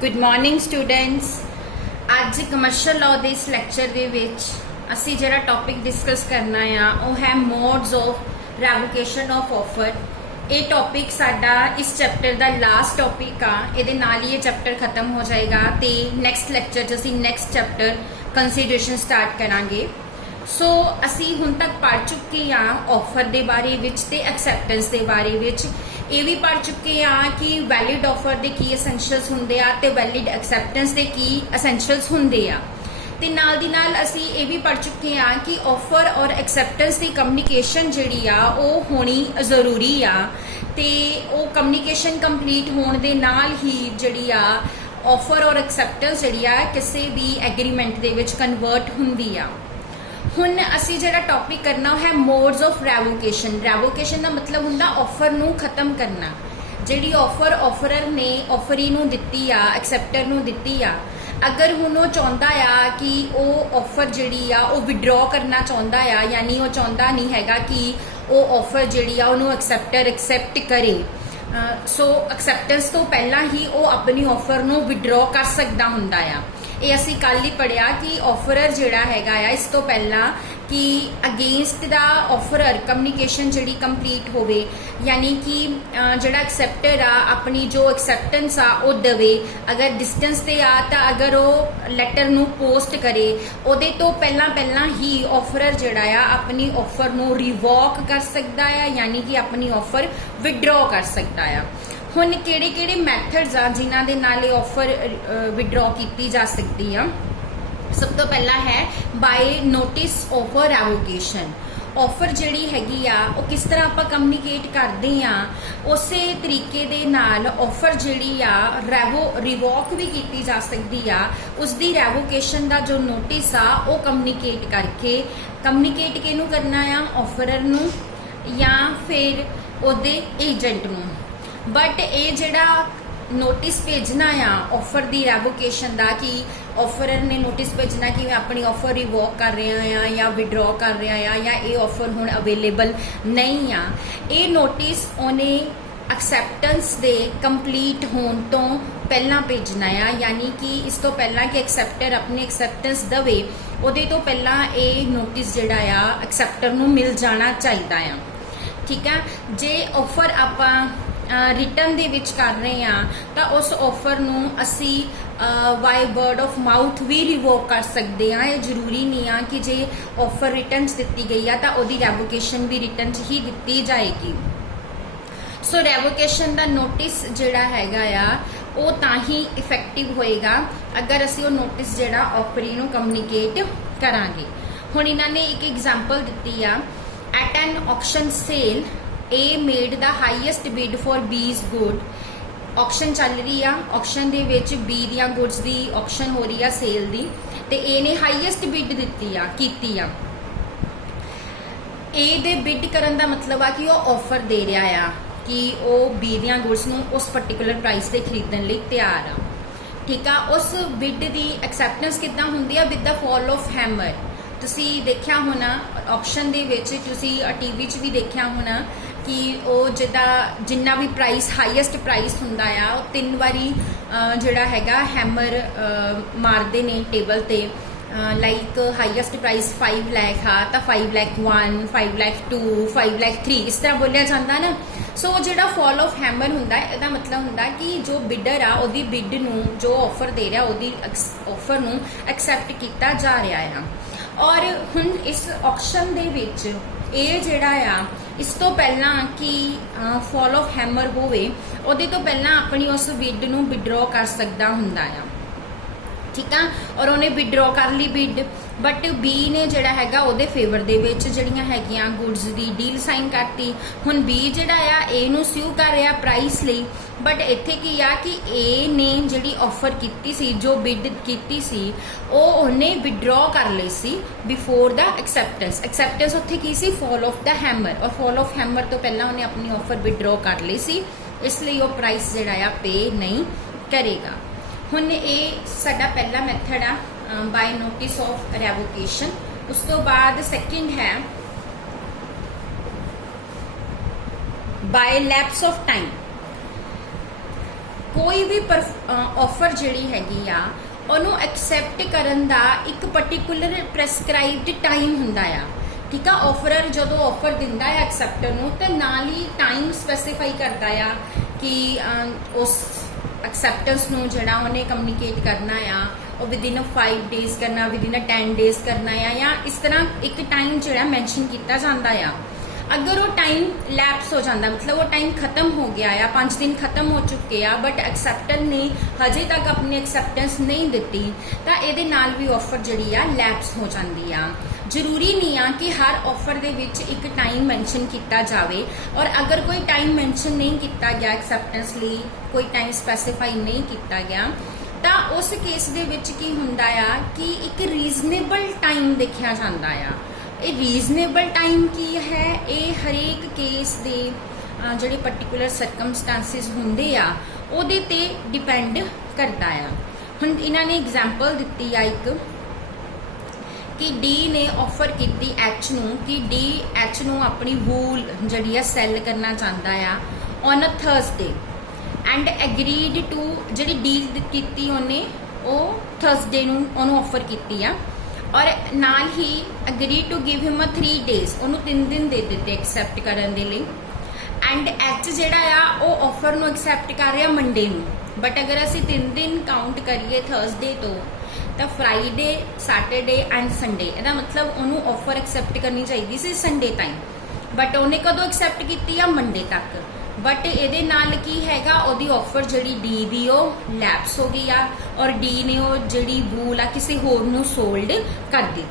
Good morning students. अज commercial law के इस लैक्चर दे विच असी जिहड़ा टॉपिक डिस्कस करना आ वो है modes of revocation of offer. ये टॉपिक साडा इस चैप्टर का लास्ट टॉपिक आ। ये नाल ही ये चैप्टर खत्म हो जाएगा तो नैक्सट लैक्चर च असी नैक्सट चैप्टर कंसीडरेशन स्टार्ट करांगे। सो असी हुण तक पढ़ चुके हैं ऑफर के बारे विच ते एक्सैप्टेंस के बारे विच। ये भी पढ़ चुके हैं कि वैलिड ऑफर के की एसेंशियल्स होंदे आ ते वैलिड एक्सैप्टेंस के की एसेंशियल्स होंदे आ। ते नाल दी नाल असी ये भी पढ़ चुके हैं कि ऑफर और एक्सैप्टेंस की कम्युनिकेशन जिहड़ी आ वो होनी जरूरी आ ते वो कम्युनिकेशन कंप्लीट होने दे नाल ही जिहड़ी आ ऑफर और एक्सैप्टेंस जिहड़ी आ किसी भी एग्रीमेंट दे विच कन्वर्ट हुंदी आ। हुण असी जिहड़ा टॉपिक करना है मोड्स ऑफ रेवोकेशन। रेवोकेशन का मतलब हुंदा ऑफर नूं खत्म करना। जिहड़ी ऑफर ऑफरर ने ऑफरी नूं दित्ती आ एक्सैप्टर नूं दित्ती आ, अगर हुण वो चाहुंदा आ कि वो ऑफर जिहड़ी आ वो विड्रॉ करना चाहुंदा आ, यानी वो चाहुंदा नहीं हैगा कि वो ऑफर जिहड़ी आ उहनूं एक्सैप्टर एक्सैप्ट करे। सो एक्सैप्टेंस तो पहला ही वो अपनी ऑफर नूं विड्रॉ कर सकदा हुंदा आ। ये असी कल ही पढ़िया कि ऑफरर जिहड़ा हैगा आ इस तो पहला कि अगेंस्ट द ऑफरर कम्युनिकेशन जिहड़ी कंप्लीट होवे, यानी कि जिहड़ा एक्सैप्टर आ अपनी जो एक्सैप्टेंस आ वो देवे। अगर डिस्टेंस ते आ तो अगर वो लैटर नूं पोस्ट करे उहदे तो पहला ही ऑफरर जिहड़ा आ अपनी ऑफर नूं रिवॉक कर सकदा आ, यानी कि अपनी ऑफर विड्रॉ कर सकदा आ। हुण किहड़े मैथड्स आ जिन्हां दे नाल ये ऑफर विड्रॉ की जा सकती है। सब तो पहला है by notice of revocation. Offer जिहड़ी हैगी आ वो किस तरह आपां कम्युनिकेट करदे आ, उसे तरीके दे नाल ऑफर जिहड़ी आ रिवॉक भी की जा सकती आ। उसदी रेवोकेशन का जो नोटिस आ वो कम्युनिकेट करके कम्युनिकेट किहनूं करना आ, ऑफरर नूं या फिर उहदे एजेंट नूं। बट ये जिहड़ा नोटिस भेजना आ ऑफर की रेवोकेशन का कि ऑफरर ने नोटिस भेजना कि मैं अपनी ऑफर रिवॉक कर रहा हाँ या विड्रॉ कर रहा हाँ या ये ऑफर हुण अवेलेबल नहीं आ, ये नोटिस उन्हें एक्सैप्टेंस दे कंप्लीट होने तो पहला भेजना आ। यानी कि इस तो पहला कि एक्सैप्टर अपनी एक्सैप्टेंस दवे उहदे तो पहला ये नोटिस जिहड़ा आ एक्सैप्टर नूं मिल जाना चाहिए आ। ठीक है, जे ऑफर आपां रिटर्न दे विच कर रहे हैं तो उस ऑफर नूं असी बाय वर्ड ऑफ माउथ भी रिवोक कर सकते हैं। ये जरूरी नहीं आ कि जे ऑफर रिटर्न दी गई है तो उसकी रेवोकेशन भी रिटर्न ही दी जाएगी। सो रेवोकेशन का नोटिस जिहड़ा हैगा आ वो तां ही इफेक्टिव होएगा अगर असी वो नोटिस जिहड़ा ऑफरी नूं कम्युनिकेट करांगे। हुण इन्हां ने एक एग्जाम्पल दित्ती आ, at an auction sale A made the highest bid for B's good। Auction चल रही आ, ऑक्शन दे विच B दियां गुड्स दी ऑक्शन हो रही आ सेल दी, ते A ने हाईएस्ट बिड दित्ती आ कीती आ। A दे बिड करन दा मतलब आ कि वो ऑफर दे रहा आ कि वो B दियां गुड्स नूं उस पर्टिकुलर प्राइस ते खरीदण लई तैयार आ। ठीक आ, उस बिड दी एक्सैप्टेंस किद्दां हुंदी आ with the fall of hammer. तुसी देखिया होना ऑक्शन दे विच, तुसी टीवी च भी देखिया होना कि वो जिन्ना भी प्राइस हाईएस्ट प्राइस हुंदा आ वो 3 वारी जिहड़ा हैगा हैमर मारदे ने टेबल ते। लाइक हाईएस्ट प्राइस 5 लाख आ तो 5 लाख 1, 5 लाख 2, 5 लाख 3 इस तरह बोलिया जाता ना। सो जिहड़ा फॉल ऑफ हैमर हुंदा इहदा मतलब हुंदा कि जो बिडर आ उहदी बिड नूं जो ऑफर दे रहा उहदी ऑफर नूं एक्सैप्ट किया जा रहा है। और हुण इस ऑक्शन दे विच ये जिहड़ा आ इस तो पहला कि फॉल ऑफ हैमर होवे उहदे तो पहला अपनी उस बिड नूं विड्रॉ कर सकदा हुंदा आ। ठीक है, और उन्हें विड्रॉ कर ली बिड, बट बी ने जिहड़ा हैगा उहदे फेवर दे विच जिहड़ियां हैगियां गुड्स दी डील साइन करती। हुण बी जिहड़ा आ ए नूं स्यू कर रहा प्राइस लई, बट इत्थे की आ कि ए ने जिहड़ी ऑफर कीती सी जो बिड कीती सी ਉਹ ਉਹਨੇ विड्रॉ कर ਲਈ ਸੀ बिफोर द एक्सैप्टेंस। एक्सैप्टेंस उत्थे की सी फॉल ऑफ द हैमर, और फॉल ऑफ हैमर तो पहला उन्हें अपनी ऑफर विड्रॉ कर ਲਈ ਸੀ, इसलिए वो प्राइस जिहड़ा आ पे नहीं करेगा। हुण ये साडा पहला मैथड आ बाय नोटिस ऑफ रेवोकेशन। उस तो बाद सैकेंड है बाय लैप्स ऑफ टाइम। कोई भी ऑफर जिहड़ी हैगी आ ਉਹਨੂੰ एक्सेप्ट करन दा एक पर्टिकुलर प्रेसक्राइब्ड टाइम हुंदा आ। ठीक है, ऑफरर जो ऑफर दिंदा है एक्सेप्टर नूं ते नाल ही टाइम स्पैसीफाई करदा आ कि उस एक्सेप्टेंस नूं जिहड़ा उहने कम्युनीकेट करना आ ਉਹ विदिन 5 डेज़ करना, विदिन 10 डेज़ करना या इस तरह एक टाइम जिहड़ा मैंशन किया जाता है। अगर वो टाइम लैप्स हो जाता, मतलब वो टाइम खत्म हो गया या 5 दिन खत्म हो चुके आ बट एक्सेप्टर ने हजे तक अपनी एक्सेप्टेंस नहीं दी तो ये भी ऑफर जिहड़ी आ लैप्स हो जाती आ। जरूरी नहीं आ कि हर ऑफर दे विच एक टाइम मैंशन किया जाए और अगर कोई टाइम मैंशन नहीं किया गया एक्सेप्टेंस लिए, कोई टाइम स्पैसीफाई नहीं किया गया तो उस केस दे विच की हुंदा आ कि एक रीजनेबल टाइम देखा जाता है। ये रीजनेबल टाइम की है, ये हरेक केस दे जिहड़े पर्टिकुलर सरकमस्टांसिस हुंदे आ उहदे ते डिपेंड करता है। हुण इन्हां ने एग्जाम्पल दित्ती आ एक कि डी ने ऑफर की एच नूं कि डी एच नूं अपनी वूल जिहड़ी आ सैल करना चाहता है on a Thursday and agreed to जिहड़ी डील की उन्हें वो थर्सडे नूं उहनूं ऑफर की आ और नाल ही agree to give him 3 days उन्होंने 3 दिन दे दिते एक्सेप्ट करने के लिए एंड एच जिहड़ा आ वो ऑफर नूं एक्सेप्ट कर रहा मंडे नूं बट अगर असीं 3 दिन काउंट करिए थर्सडे तो फ्राइडे सैटरडे एंड संडे इहदा मतलब उन्होंने ऑफर एक्सेप्ट करनी चाहिए सी संडे टाइम बट उन्हें कदों एक्सेप्ट की आ मंडे तक बट ये नाल की हैगा ओदी ऑफर जिहड़ी डी दी ओ लैप्स हो गई आ और डी ने वो जिहड़ी वूल आ किसी होर नूं सोल्ड कर दी।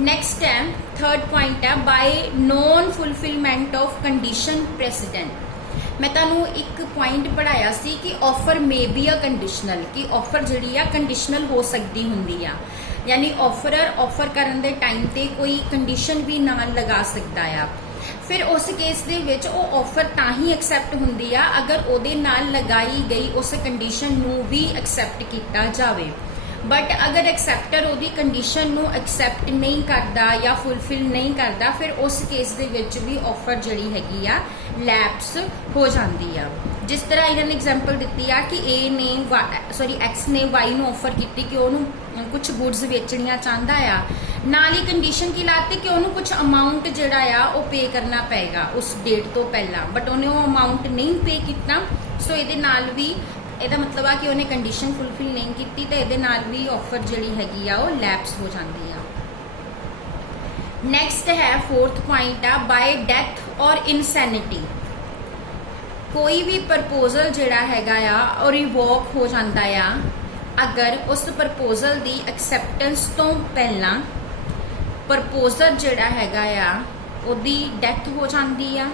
नैक्सट है थर्ड पॉइंट है bye non fulfilment of condition president. मैं तुहानूं एक पॉइंट पढ़ाया सी कि offer may be a conditional कि ऑफर जिहड़ी आ कंडीशनल हो सकती हुंदी आ, यानी ऑफरर ऑफर करन दे टाइम ते कोई कंडीशन भी नाल लगा सकता आ। फिर उस केस दे विच वो ऑफर तां ही एक्सेप्ट हुंदी आ अगर उहदे नाल लगाई गई उस कंडीशन नूं भी एक्सेप्ट किया जावे। बट अगर एक्सेप्टर उहदी कंडीशन नूं एक्सेप्ट नहीं करता या फुलफिल नहीं करता फिर उस केस दे विच भी ऑफर जिहड़ी हैगी आ लैप्स हो जाती आ। जिस तरह इन्होंने एग्जाम्पल दी आ कि ए ने एक्स ने वाई नूं ऑफर की कि उन्होंने कुछ गुड्स बेचनिया चाहता आ, नाल ही कंडीशन की लाती कि उन्होंने कुछ अमाउंट जिहड़ा आ वो पे करना पेगा उस डेट तो पहला बट उन्हें वो अमाउंट नहीं पे किया। सो ये नाल भी ਇਹਦਾ मतलब आ कि उन्हें कंडीशन फुलफिल नहीं की तो ये नाल भी ऑफर जिहड़ी हैगी आ वो लैप्स हो जाती है। नैक्सट है फोर्थ पॉइंट आ बाय डेथ और इनसैनिटी। कोई भी प्रपोजल जिहड़ा हैगा आ और रिवोक हो जाता आ अगर उस प्रपोजल की एक्सैप्टेंस तो पहला प्रपोजल जिहड़ा हैगा आ उहदी डेथ हो जाती आ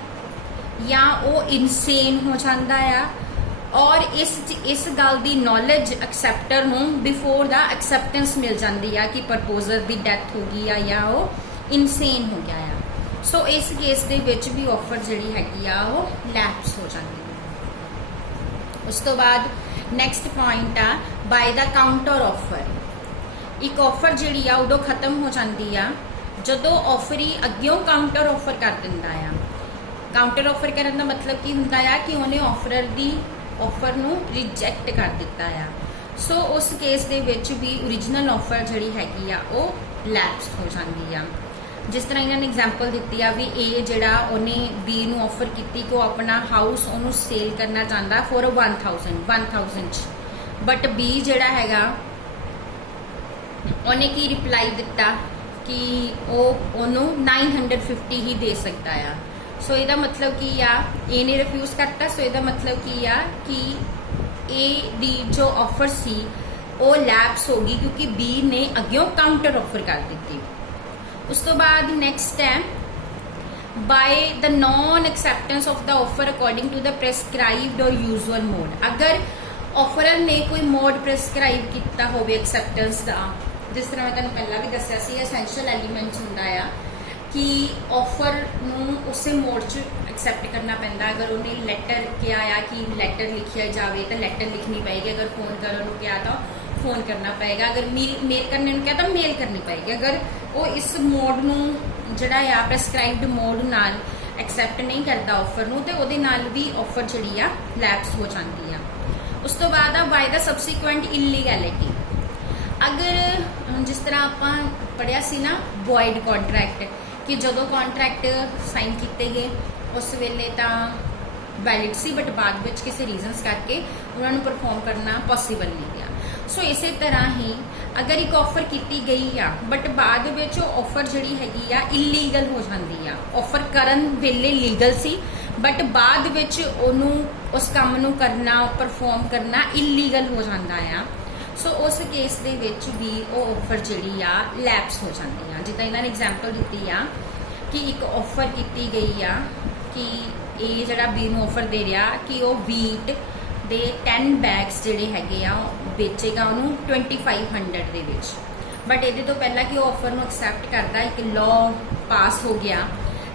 या वो इनसेन हो जाता आ और इस गल की नॉलेज एक्सेप्टर नूं बिफोर द एक्सेप्टेंस मिल जाती है कि प्रपोजल की डेथ हो गई है या वो इनसेन हो गया है। सो इस केस दे विच भी ऑफर जिहड़ी हैगी आ वो लैप्स हो जाती है। उस तो बाद नैक्सट पॉइंट आ बाय द काउंटर ऑफर। एक ऑफर जिहड़ी आ उदों खत्म हो जाती आ जदों ऑफरी अग्यों काउंटर ऑफर कर दिंदा आ। काउंटर ऑफर करने का मतलब की हुंदा आ कि उन्हें ऑफरर की ऑफर नूं रिजैक्ट कर दिता है। सो उस केस दे विच भी ओरिजिनल ऑफर जिहड़ी हैगी आ वो लैप्स हो जाती है। जिस तरह इन्होंने एग्जाम्पल दी आ भी ए जिहड़ा उन्हें बी नूं ऑफर की कि वो अपना हाउस उन्होंने सेल करना चाहता फॉर 1000 बट बी जिहड़ा हैगा उन्हें की रिप्लाई दिता कि वो उन्होंने 950 ही दे सकता है। सो ਇਹਦਾ मतलब की आ ए ने रिफ्यूज़ करता। सो ਇਹਦਾ मतलब की आ कि ए दी जो ऑफर सी वो लैप्स होगी क्योंकि बी ने अग्यों काउंटर ऑफर कर दी। उस तो बाद नैक्सट है by the non acceptance of the offer according to the prescribed और यूजुअल मोड। अगर ऑफरर ने कोई मोड प्रेसक्राइब किया हो एक्सेप्टेंस का, जिस तरह मैं तुहानूं पहला भी दस्सिया सी एसेंशियल एलीमेंट्स हुंदा आ कि ऑफर नूं उसे मोड च एक्सेप्ट करना पैंदा। अगर उन्हें लैटर किया आ कि लैटर लिखिया जाए तो लैटर लिखनी पएगी, अगर फोन करने को किया तो फोन करना पएगा, अगर मेल करने को किया तो मेल करनी पएगी। अगर वो इस मोड नूं जिहड़ा आ प्रेसक्राइब्ड मोड नाल एक्सेप्ट नहीं करता ऑफर नूं तो उहदे नाल भी ऑफर जिहड़ी आ लैप्स हो जाती है। ਉਸ ਤੋਂ ਬਾਅਦ ਆ ਵਾਈ ਦਾ ਸਬਸੀਕੁਐਂਟ ਇਲੀਗੈਲਿਟੀ। ਅਗਰ ਹੁਣ ਜਿਸ ਤਰ੍ਹਾਂ ਆਪਾਂ ਪੜ੍ਹਿਆ ਸੀ ਨਾ ਵੋਇਡ ਕੰਟਰੈਕਟ, ਕਿ ਜਦੋਂ ਕੰਟਰੈਕਟ ਸਾਈਨ ਕੀਤੇ ਗਏ ਉਸ ਵੇਲੇ ਤਾਂ ਵੈਲਿਡ ਸੀ, ਬਟ ਬਾਅਦ ਵਿੱਚ ਕਿਸੇ ਰੀਜ਼ਨਸ ਕਰਕੇ ਉਹਨਾਂ ਨੂੰ ਪਰਫਾਰਮ ਕਰਨਾ ਪੋਸੀਬਲ ਨਹੀਂ ਗਿਆ। ਸੋ ਇਸੇ ਤਰ੍ਹਾਂ ਹੀ ਅਗਰ ਇੱਕ ਆਫਰ ਕੀਤੀ ਗਈ ਆ ਬਟ ਬਾਅਦ ਵਿੱਚ ਉਹ ਆਫਰ ਜਿਹੜੀ ਹੈਗੀ ਆ ਇਲੀਗਲ ਹੋ ਜਾਂਦੀ ਆ। ਆਫਰ ਕਰਨ ਵੇਲੇ ਲੀਗਲ ਸੀ ਬਟ ਬਾਅਦ ਵਿੱਚ ਉਹਨੂੰ ਉਸ ਕੰਮ ਨੂੰ ਕਰਨਾ, ਪਰਫਾਰਮ ਕਰਨਾ ਇਲੀਗਲ ਹੋ ਜਾਂਦਾ ਆ। ਸੋ ਉਸ ਕੇਸ ਦੇ ਵਿੱਚ ਵੀ ਉਹ ਆਫਰ ਜਿਹੜੀ ਆ ਲੈਪਸ ਹੋ ਜਾਂਦੀ ਆ। ਜਿੱਦਾਂ ਇਹਨਾਂ ਨੇ ਐਗਜ਼ਾਮਪਲ ਦਿੱਤੀ ਆ ਕਿ ਇੱਕ ਆਫਰ ਕੀਤੀ ਗਈ ਆ ਕਿ ਇਹ ਜਿਹੜਾ ਬੀ ਨੂੰ ਆਫਰ ਦੇ ਰਿਹਾ ਕਿ ਉਹ ਵੀਟ ਦੇ 10 ਬੈਗਸ ਜਿਹੜੇ ਹੈਗੇ ਆ ਵੇਚੇਗਾ ਉਹਨੂੰ 2500 ਦੇ ਵਿੱਚ, ਬਟ ਇਹਦੇ ਤੋਂ ਪਹਿਲਾਂ ਕਿ ਉਹ ਆਫਰ ਨੂੰ ਐਕਸੈਪਟ ਕਰਦਾ, ਇੱਕ ਲਾਅ ਪਾਸ ਹੋ ਗਿਆ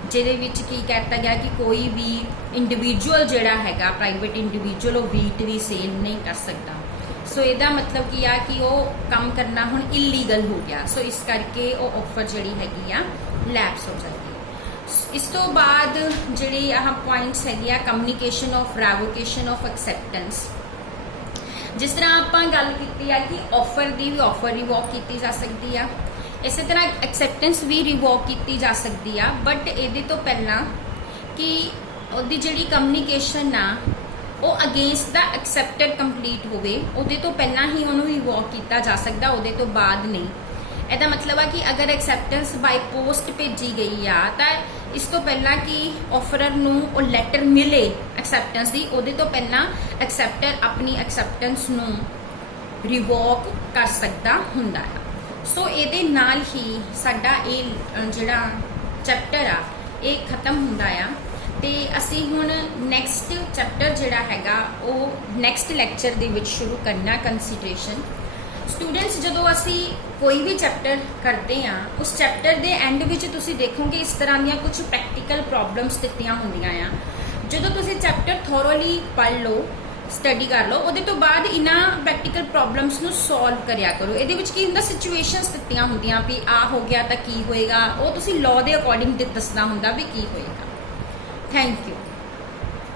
ਜਿਹਦੇ ਵਿੱਚ ਕੀ ਕਹਿਤਾ ਗਿਆ ਕਿ ਕੋਈ ਵੀ ਇੰਡੀਵਿਜੂਅਲ ਜਿਹੜਾ ਹੈਗਾ ਪ੍ਰਾਈਵੇਟ ਇੰਡੀਵਿਜੂਅਲ ਉਹ ਵੀਟ ਦੀ ਸੇਲ ਨਹੀਂ ਕਰ ਸਕਦਾ। ਸੋ ਇਹਦਾ ਮਤਲਬ ਕੀ ਆ ਕਿ ਉਹ ਕੰਮ ਕਰਨਾ ਹੁਣ ਇਲੀਗਲ ਹੋ ਗਿਆ। ਸੋ ਇਸ ਕਰਕੇ ਉਹ ਆਫਰ ਜਿਹੜੀ ਹੈਗੀ ਆ ਲੈਪਸ ਹੋ ਜਾਂਦੀ ਹੈ। ਇਸ ਤੋਂ ਬਾਅਦ ਜਿਹੜੇ ਆਹ ਪੁਆਇੰਟਸ ਹੈਗੇ ਆ ਕਮਿਊਨੀਕੇਸ਼ਨ ਆਫ ਰੈਵੋਕੇਸ਼ਨ ਆਫ ਐਕਸੈਪਟੈਂਸ। ਜਿਸ ਤਰ੍ਹਾਂ ਆਪਾਂ ਗੱਲ ਕੀਤੀ ਆ ਕਿ ਆਫਰ ਦੀ ਵੀ ਆਫਰ ਰਿਵੋਕ ਕੀਤੀ ਜਾ ਸਕਦੀ ਆ, ਇਸੇ ਤਰ੍ਹਾਂ ਐਕਸੈਪਟੈਂਸ ਵੀ ਰਿਵੋਕ ਕੀਤੀ ਜਾ ਸਕਦੀ ਆ, ਬਟ ਇਹਦੇ ਤੋਂ ਪਹਿਲਾਂ ਕਿ ਉਹਦੀ ਜਿਹੜੀ ਕਮਿਊਨੀਕੇਸ਼ਨ ਆ ਉਹ ਅਗੇਂਸਟ ਦਾ ਐਕਸੈਪਟਡ ਕੰਪਲੀਟ ਹੋਵੇ, ਉਹਦੇ ਤੋਂ ਪਹਿਲਾਂ ਹੀ ਉਹਨੂੰ ਰਿਵੋਕ ਕੀਤਾ ਜਾ ਸਕਦਾ, ਉਹਦੇ ਤੋਂ ਬਾਅਦ ਨਹੀਂ। ਇਹਦਾ ਮਤਲਬ ਆ ਕਿ ਅਗਰ ਐਕਸੈਪਟੈਂਸ ਬਾਈ ਪੋਸਟ ਭੇਜੀ ਗਈ ਆ ਤਾਂ ਇਸ ਤੋਂ ਪਹਿਲਾਂ ਕਿ ਆਫਰਰ ਨੂੰ ਉਹ ਲੈਟਰ ਮਿਲੇ ਐਕਸੈਪਟੈਂਸ ਦੀ, ਉਹਦੇ ਤੋਂ ਪਹਿਲਾਂ ਐਕਸੈਪਟਰ ਆਪਣੀ ਐਕਸੈਪਟੈਂਸ ਨੂੰ ਰਿਵੋਕ ਕਰ ਸਕਦਾ ਹੁੰਦਾ ਆ। ਸੋ ਇਹਦੇ ਨਾਲ ਹੀ ਸਾਡਾ ਇਹ ਜਿਹੜਾ ਚੈਪਟਰ ਆ ਇਹ ਖਤਮ ਹੁੰਦਾ ਆ ਤੇ ਅਸੀਂ ਹੁਣ ਨੈਕਸਟ ਚੈਪਟਰ ਜਿਹੜਾ ਹੈਗਾ ਉਹ ਨੈਕਸਟ ਲੈਕਚਰ ਦੇ ਵਿੱਚ ਸ਼ੁਰੂ ਕਰਨਾ, ਕੰਸੀਡਰੇਸ਼ਨ। ਸਟੂਡੈਂਟਸ ਜਦੋਂ ਅਸੀਂ ਕੋਈ ਵੀ ਚੈਪਟਰ ਕਰਦੇ ਆ ਉਸ ਚੈਪਟਰ ਦੇ ਐਂਡ ਵਿੱਚ ਤੁਸੀਂ ਦੇਖੋਗੇ ਇਸ ਤਰ੍ਹਾਂ ਦੀਆਂ ਕੁਝ ਪ੍ਰੈਕਟੀਕਲ ਪ੍ਰੋਬਲਮਸ ਦਿੱਤੀਆਂ ਹੁੰਦੀਆਂ ਆ। ਜਦੋਂ ਤੁਸੀਂ ਚੈਪਟਰ ਥੋਰੋਲੀ ਪੜ੍ਹ ਲਓ, ਸਟੱਡੀ ਕਰ ਲਓ, ਉਹਦੇ ਤੋਂ ਬਾਅਦ ਇਹਨਾਂ ਪ੍ਰੈਕਟੀਕਲ ਪ੍ਰੋਬਲਮਸ ਨੂੰ ਸੋਲਵ ਕਰਿਆ ਕਰੋ। ਇਹਦੇ ਵਿੱਚ ਕੀ ਹੁੰਦਾ, ਸਿਚੁਏਸ਼ਨਸ ਦਿੱਤੀਆਂ ਹੁੰਦੀਆਂ ਵੀ ਆ ਹੋ ਗਿਆ ਤਾਂ ਕੀ ਹੋਏਗਾ, ਉਹ ਤੁਸੀਂ ਲਾਅ ਦੇ ਅਕੋਰਡਿੰਗ ਦੱਸਣਾ ਹੁੰਦਾ ਵੀ ਕੀ ਹੋਏਗਾ। Thank you.